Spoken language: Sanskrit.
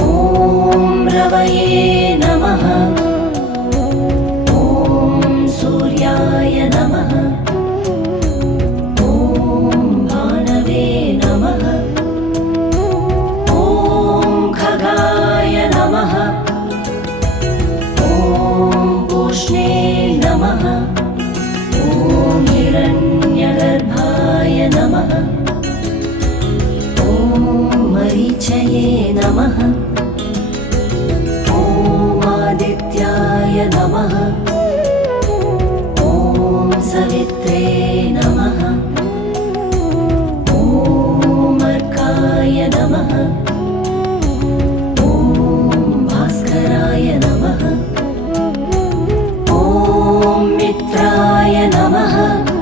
ॐ रवये नमः। ॐ सूर्याय नमः। ॐ भानवे नमः। ॐ खगाय नमः नमः। त्याय नमः। ॐ सवित्रे नमः। ॐ भास्कराय नमः। ॐ मित्राय नमः।